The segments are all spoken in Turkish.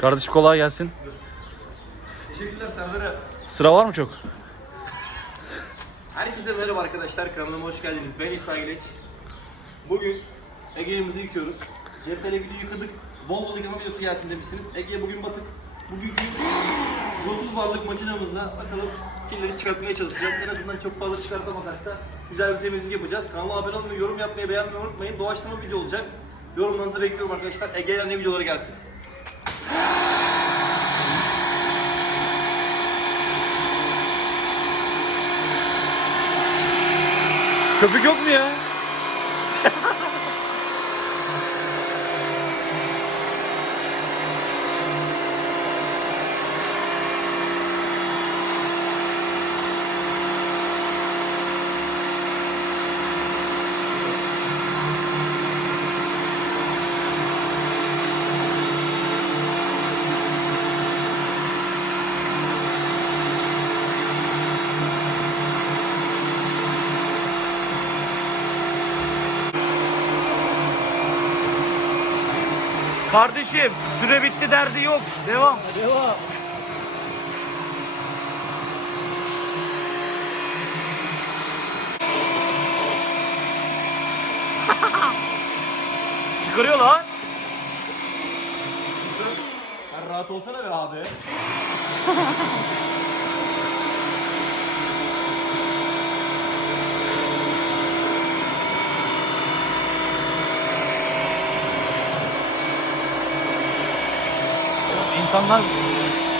Kardeşim kolay gelsin. Teşekkürler Serdar'a. Sıra var mı çok? Herkese merhaba arkadaşlar. Kanalıma hoş geldiniz. Ben İsa Güleç. Bugün Ege'mizi yıkıyoruz. Cep televizyonu yıkadık. Bol bol yıkama videosu gelsin demişsiniz. Ege bugün batık. Bugünkü 130 barlık makinamızla bakalım kirleri çıkartmaya çalışacağız. En azından çok fazla çıkartamasak da güzel bir temizlik yapacağız. Kanala abone olmayı, yorum yapmayı, beğenmeyi unutmayın. Doğaçlama video olacak. Yorumlarınızı bekliyorum arkadaşlar. Ege'yle ne videoları gelsin. Köpük yok mu ya? Kardeşim süre bitti derdi yok. Devam. Devam. Çıkarıyor lan. Sen rahat olsana be abi. İnsanlar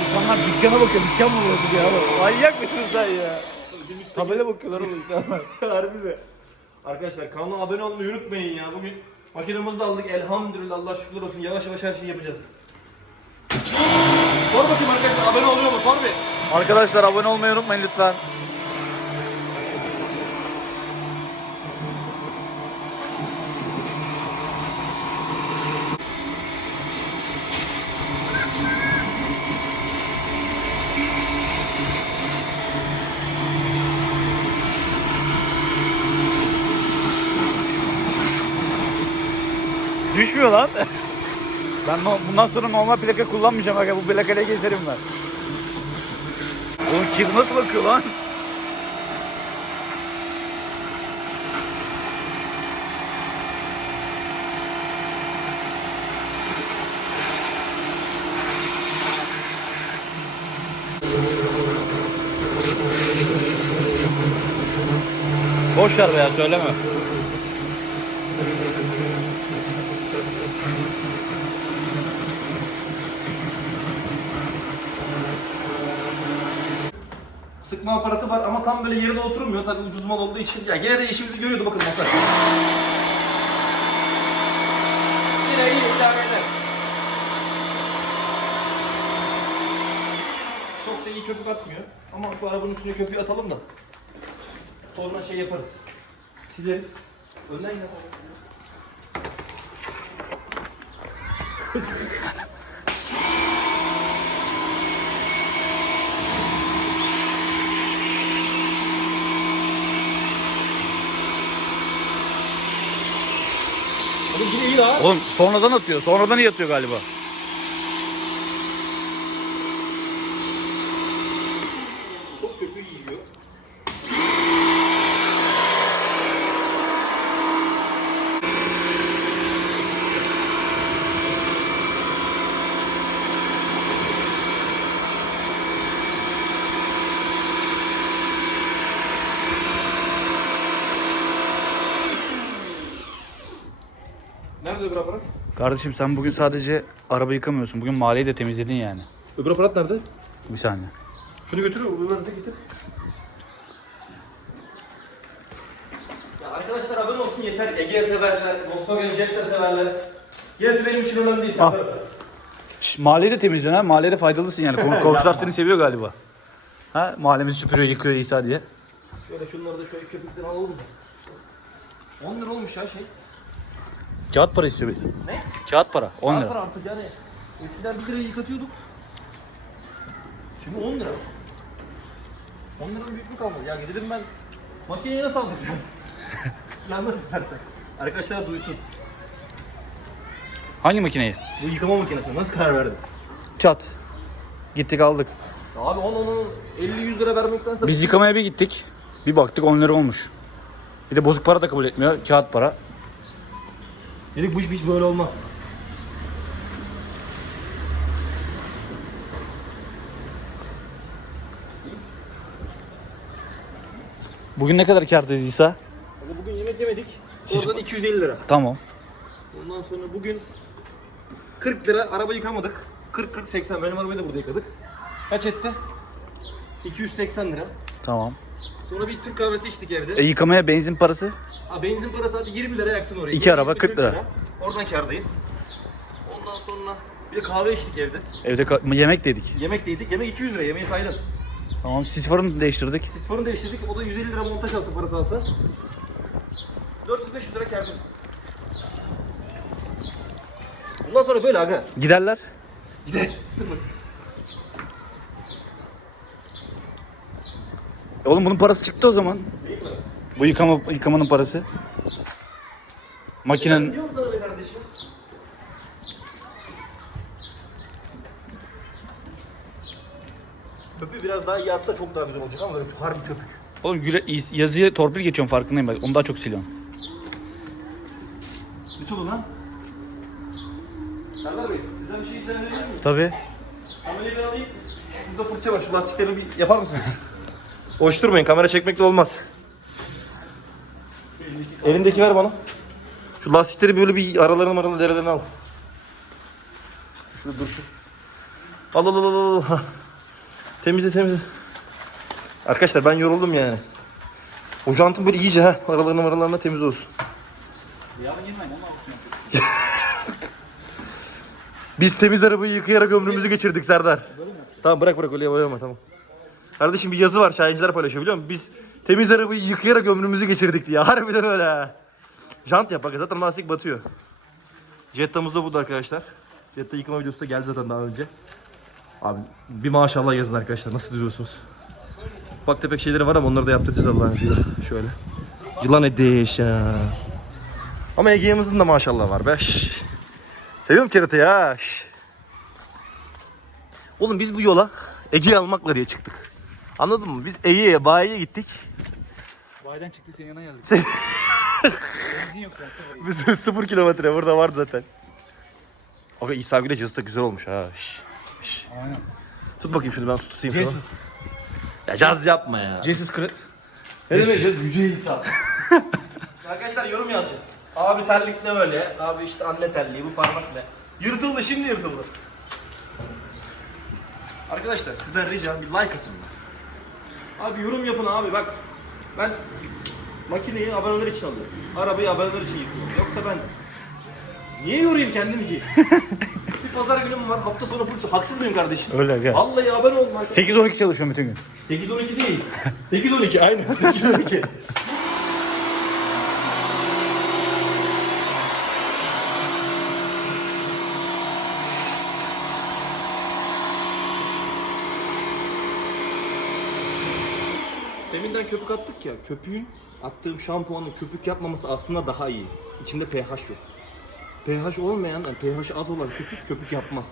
insanlar dükkana bakıyor. Dükkan mı burası ya? Manyak mısın sen ya? Tabela bakıyorlar oğlum insanlar. Harbi mi? Arkadaşlar kanala abone olmayı unutmayın ya. Bugün makinamızı da aldık. Elhamdülillah Allah şükürler olsun. Yavaş yavaş her şeyi yapacağız. Sor bakayım arkadaşlar abone oluyor mu? Sor bir. Arkadaşlar abone olmayı unutmayın lütfen. Düşmüyor lan. Ben no- bundan sonra normal plaka kullanmayacağım aga. Bu plakayla gezerim ben. Oğlum kir nasıl akıyor lan? Boş ver be söyleme. Sıkma aparatı var ama tam böyle yerine oturmuyor. Tabii ucuz mal olduğu için. Ya gene de işimizi görüyordu bakın motor. Yine iyi idare. Çok da iyi köpük atmıyor. Ama şu arabanın üstüne köpüğü atalım da. Sonra şey yaparız. Sileriz. Önden gel. Oğlum sonradan atıyor. Sonradan iyi atıyor galiba. Nerede öbür aparat? Kardeşim sen bugün sadece araba yıkamıyorsun. Bugün mahalleyi de temizledin yani. Öbür aparat nerede? Bir saniye. Şunu götür, öbür aparatı getir. Ya arkadaşlar abone olsun yeter. Ege'ye severler, Volkswagen Jets'e severler. Gerisi benim için önemli değil. Ah. Sen Şş, mahalleyi de temizledin ha. Mahallede faydalısın yani. Kom- Komşular seni seviyor galiba. Ha mahallemizi süpürüyor, yıkıyor İsa diye. Şöyle şunları da şöyle köpükten alalım da. 10 lira olmuş ya şey. Kağıt para istiyor. Ne? Kağıt para. 10 Var lira. artık yani. Eskiden 1 lirayı yıkatıyorduk. Şimdi 10 lira. 10 liranın büyük mü kalmadı? Ya gidelim ben makineyi nasıl aldık sen? Yalnız istersen. Arkadaşlar duysun. Hangi makineyi? Bu yıkama makinesi nasıl karar verdin? Çat. Gittik aldık. Abi 10 10 50 100 lira vermektense Biz yıkamaya bir gittik. Bir baktık 10 lira olmuş. Bir de bozuk para da kabul etmiyor. Kağıt para. Dedik bu iş, bu iş böyle olmaz. Bugün ne kadar kârdayız İsa? Bugün yemek yemedik. Siz- Oradan 250 lira. Tamam. Ondan sonra bugün 40 lira araba yıkamadık. 40 40 80 benim arabayı da burada yıkadık. Kaç etti? 280 lira. Tamam. Sonra bir Türk kahvesi içtik evde. E, yıkamaya benzin parası? Ha, benzin parası hadi 20 lira yaksın orayı. İki 20, araba 40 lira. Oradan kârdayız. Ondan sonra bir de kahve içtik evde. Evde ka- yemek dedik. Yemek de yedik. Yemek 200 lira. Yemeği saydım. Tamam. Sis farını değiştirdik. Siz fırın değiştirdik. O da 150 lira montaj alsın parası alsa. 400-500 lira kârdayız. Bundan sonra böyle aga. Giderler. Gider. Sıfır. Oğlum bunun parası çıktı o zaman. Bu yıkama yıkamanın parası. Makinenin Diyor mu sana be kardeşim? Köpüğü biraz daha iyi yapsa çok daha güzel olacak ama böyle harbi köpük. Oğlum güle, yazıya torpil geçiyorum farkındayım bak. Onu daha çok siliyorum. Ne çabuk lan? Serdar Bey, size bir şey icra edebilir miyim? Tabii. Kamerayı ben alayım. Burada fırça var, şu lastikleri bir yapar mısınız? Boşturmayın, kamera çekmekle olmaz. Elindeki ver bana. Şu lastikleri böyle bir aralarını maralarını derelerini al. Şurada dursun. Al al al al al. Temizle temizle. Arkadaşlar ben yoruldum yani. O jantın böyle iyice ha aralarına temiz olsun. Biz temiz arabayı yıkayarak ömrümüzü geçirdik Serdar. Tamam bırak bırak öyle yapma tamam. Kardeşim bir yazı var Şahinciler paylaşıyor biliyor musun? Biz temiz arabayı yıkayarak ömrümüzü geçirdik diye. Harbiden öyle. Jant yap bak zaten lastik batıyor. Jetta'mız da burada arkadaşlar. Jetta yıkama videosu da geldi zaten daha önce. Abi bir maşallah yazın arkadaşlar nasıl diyorsunuz? Ufak tefek şeyleri var ama onları da yaptıracağız Allah'ın izniyle. Şöyle. Yılan edeş ya. Ama Ege'mizin de maşallah var be. Seviyorum keratayı ha. Şş. Oğlum biz bu yola Ege'yi almakla diye çıktık. Anladın mı? Biz Ege'ye, bayiye gittik. Baydan çıktı senin yanına geldik. Sen- Benzin yok ya. Biz sıfır kilometre burada var zaten. Aga İsa Güleç yazısı da güzel olmuş ha. Şş, şş. Aynen. Tut bakayım şunu ben su tutayım şunu. Jesus. Ya caz yapma ya. Jesus Christ. Ne demek caz? Yüce İsa. Arkadaşlar yorum yazacak. Abi terlik ne öyle? Abi işte anne terliği bu parmak ne? Yırtıldı şimdi yırtıldı. Arkadaşlar sizden ricam bir like atın. Abi yorum yapın abi bak. Ben makineyi aboneler için alıyorum. Arabayı aboneler için yıkıyorum. Yoksa ben niye yorayım kendimi ki? bir pazar günüm var hafta sonu full haksız mıyım kardeşim? Öyle gel. Vallahi abone olun. 8-12 çalışıyorum bütün gün. 8-12 değil. 8-12 aynen 8-12. Deminden köpük attık ya. Köpüğün attığım şampuanın köpük yapmaması aslında daha iyi. İçinde pH yok. pH olmayan, yani pH az olan köpük köpük yapmaz.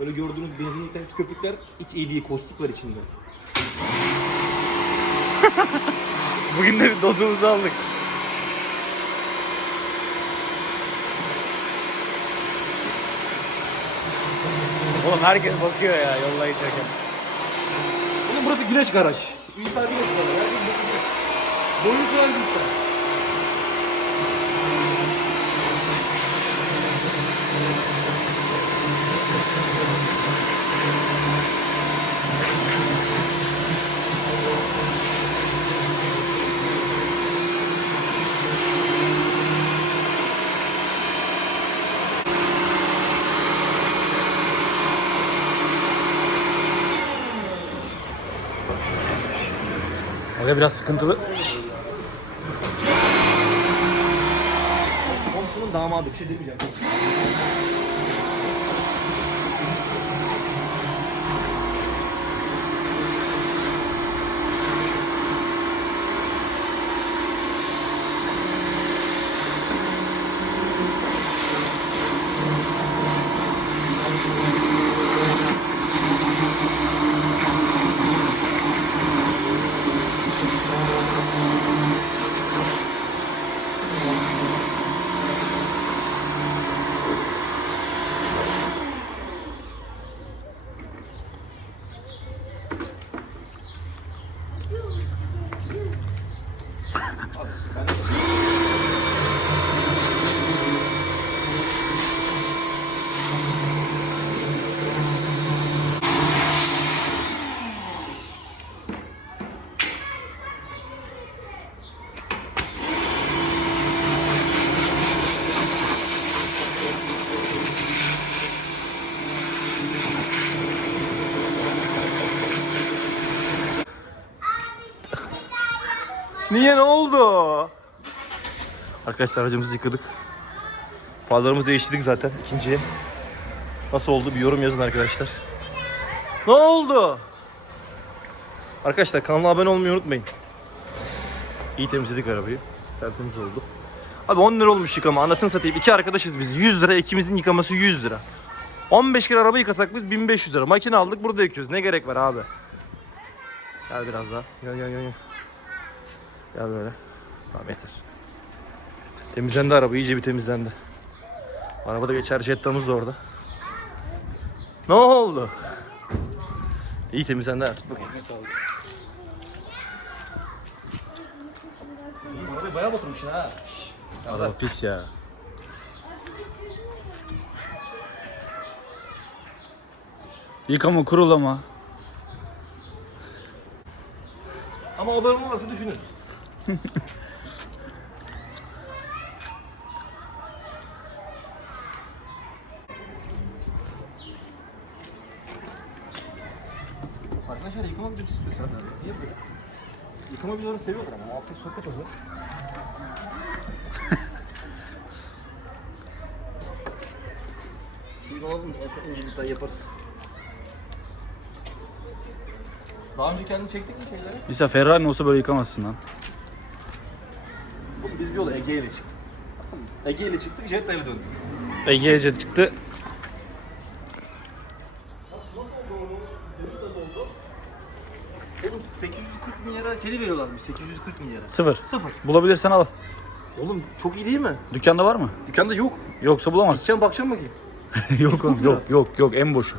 Böyle gördüğünüz benzinlikteki köpükler hiç iyi değil, kostik var içinde. Bugün de dozumuzu aldık. Oğlum herkes bakıyor ya yolda geçerken. Oğlum burası güneş garaj. İsa güneş garaj. Kuran İsa. Aga biraz sıkıntılı. Damadı bir şey demeyeceğim. Niye ne oldu? Arkadaşlar aracımızı yıkadık. Farlarımızı değiştirdik zaten ikinciye. Nasıl oldu bir yorum yazın arkadaşlar. Ne oldu? Arkadaşlar kanala abone olmayı unutmayın. İyi temizledik arabayı. Tertemiz oldu. Abi 10 lira olmuş yıkama. Anasını satayım. İki arkadaşız biz. 100 lira. ikimizin yıkaması 100 lira. 15 kere araba yıkasak biz 1500 lira. Makine aldık burada yıkıyoruz. Ne gerek var abi? Gel biraz daha. Gel gel gel. Gel, gel böyle. Tamam yeter. Temizlendi araba. iyice bir temizlendi. Arabada geçer jettamız da orada. Ne oldu? İyi temizlendi artık. Bakayım. Arabayı bayağı batırmışsın ha. Araba pis ya. Yıkama kurulama. Ama o bölüm varsa düşünün. Arkadaşlar yıkama videosu istiyorsan niye böyle? Yıkama videolarını seviyorlar ama altı sohbet oluyor. Suyunu alalım? En son ince detay yaparız. Daha önce kendini çektik mi şeyleri? Mesela Ferrari olsa böyle yıkamazsın lan. Oğlum biz bir yola Ege ile çıktık. Ege ile çıktık, Jetta ile döndük. Ege'ye çıktı. Oğlum 840 milyara kedi veriyorlarmış, 840 milyara. Sıfır. Sıfır. Bulabilirsen al. Oğlum çok iyi değil mi? Dükkanda var mı? Dükkanda yok. Yoksa bulamazsın. Gideceğim bakacağım bakayım. yok oğlum, yok yok yok en boşu.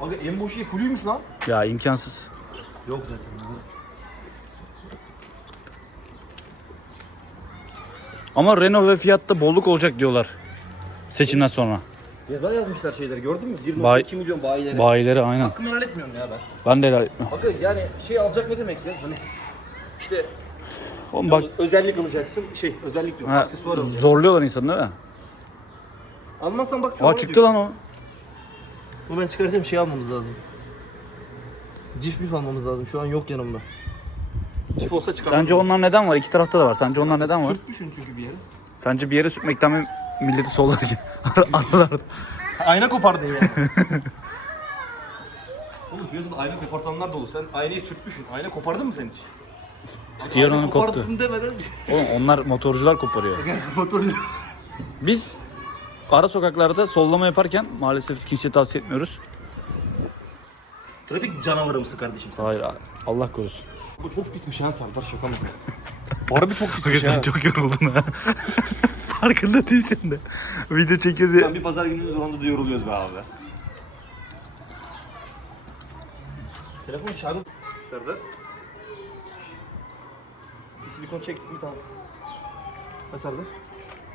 Abi en boş şey fullüymüş lan. Ya imkansız. Yok zaten. Ama Renault ve Fiat'ta bolluk olacak diyorlar. Seçimden sonra. Ceza yazmışlar şeyleri gördün mü? 1.2 Bay- milyon bayileri. Bayileri aynen. Hakkımı helal etmiyorum ya ben. Ben de helal etmiyorum. Aga yani şey alacak ne demek ya? Hani işte Oğlum bak özellik alacaksın. Şey özellik diyorum. ha, aksesuar alacaksın. zorluyorlar insanı değil mi? Almazsan bak Aa çıktı lan o. Bunu ben çıkaracağım şey almamız lazım. Cif bif almamız lazım. Şu an yok yanımda. Cif olsa çıkar. Sence onlar neden var? İki tarafta da var. Sence onlar neden var? Sürtmüşsün çünkü bir yere. Sence bir yere sürtmekten mi milleti sollar için? Aralarda. Ayna kopardın yani. Oğlum piyasada ayna kopartanlar dolu. Sen aynayı sürtmüşsün. Ayna kopardın mı sen hiç? Ayna koptu. kopardın demeden Oğlum onlar motorcular koparıyor. Biz ara sokaklarda sollama yaparken maalesef kimseye tavsiye etmiyoruz. Trafik canavarı mısın kardeşim sen? Hayır Allah korusun. Bu çok pismiş ha Serdar şaka mı? Harbi çok pismiş ha. çok yoruldun ha. Farkında değilsin de. Video çekiyoruz ya. Bir pazar günü zorunda da yoruluyoruz be abi. Telefon şarjı... Serdar. Bir silikon çektik mi tamam. Ha Serdar?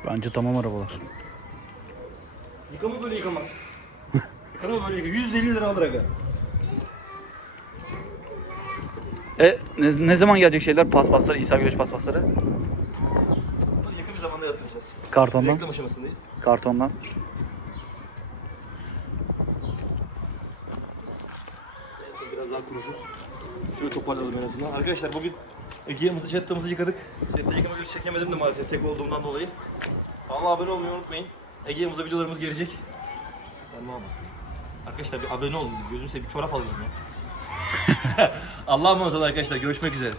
Bence tamam arabalar. Yıkama böyle yıkamaz. Yıkama böyle yıkamaz. 150 lira alır aga. E ne, ne zaman gelecek şeyler? Paspasları, İsa Güneş paspasları? Yakın bir zamanda yatıracağız. Kartondan. Reklam aşamasındayız. Kartondan. En son biraz daha kurusun. Şöyle toparlayalım en azından. Arkadaşlar bugün Ege'mizi, Jetta'mızı yıkadık. Jetta yıkama videosu çekemedim de maalesef tek olduğumdan dolayı. Kanala abone olmayı unutmayın. Ege'mize videolarımız gelecek. Tamam. Arkadaşlar bir abone olun. Gözünüze bir çorap alayım ya. Allah'a emanet olun arkadaşlar. Görüşmek üzere.